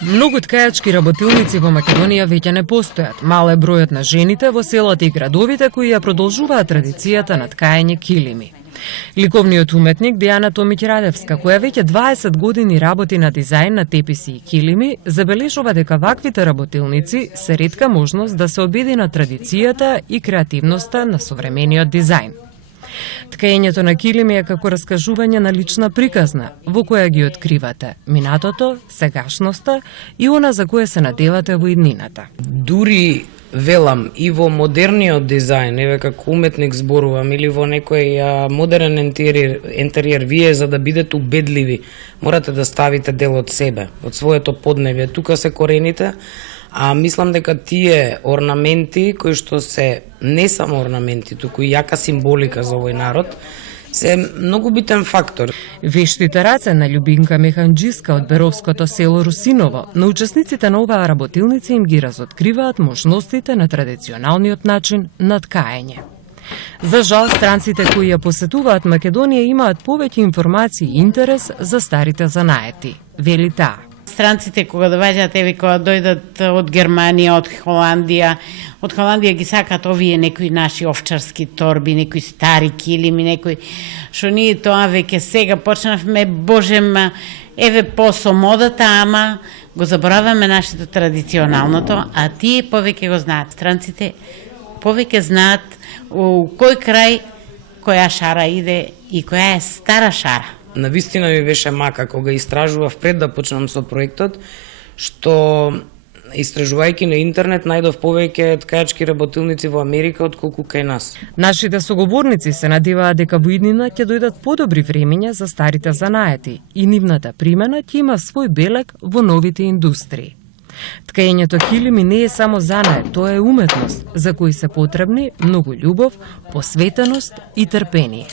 Многу ткајачки работилници во Македонија веќе не постојат. Мал е бројот на жените во селата и градовите кои ја продолжуваат традицијата на ткаење килими. Ликовниот уметник Дијана Томиќ Радевска, која веќе 20 години работи на дизајн на теписи и килими, забележува дека ваквите работилници се ретка можност да се обединат традицијата и креативноста на современиот дизајн. Ткаењето на килими е како раскажување на лична приказна, во која ги откривате минатото, сегашноста и она за кое се надевате во иднината. Дури велам и во модерниот дизајн, еве како уметник зборувам, или во некој модерен интериер, вие за да бидете убедливи, морате да ставите дел од себе, од своето подневје. Тука се корените, а мислам дека тие орнаменти, кои што се не само орнаменти, туку и јака символика за овој народ, се многу битен фактор. Вештите раце на Љубинка Механџиска од Беровското село Русиново, на учесниците на оваа работилници им ги разоткриваат можностите на традиционалниот начин на ткаење. За жал, странците кои ја посетуваат Македонија имаат повеќе информации и интерес за старите занаети, вели таа. Странците кога доаѓаат, еве кога дојдат од Германија, од Холандија ги сакат овие некои наши овчарски торби, некои стари килими, некои што ние тоа веќе сега почнавме, божем, еве посо модата, ама го забораваме нашето традиционалното, а тие повеќе го знаат. Странците повеќе знаат у кој крај која шара иде и која е стара шара. Навистина ми беше мака кога истражував пред да почнам со проектот, што истражувајќи на интернет најдов повеќе ткајачки работилници во Америка отколку кај нас. Нашите соговорници се надеваат дека во иднина ќе дојдат подобри времиња за старите занаети и нивната примена ќе има свој белег во новите индустрии. Ткаењето килими не е само занает, тоа е уметност за кои се потребни многу љубов, посветеност и трпение.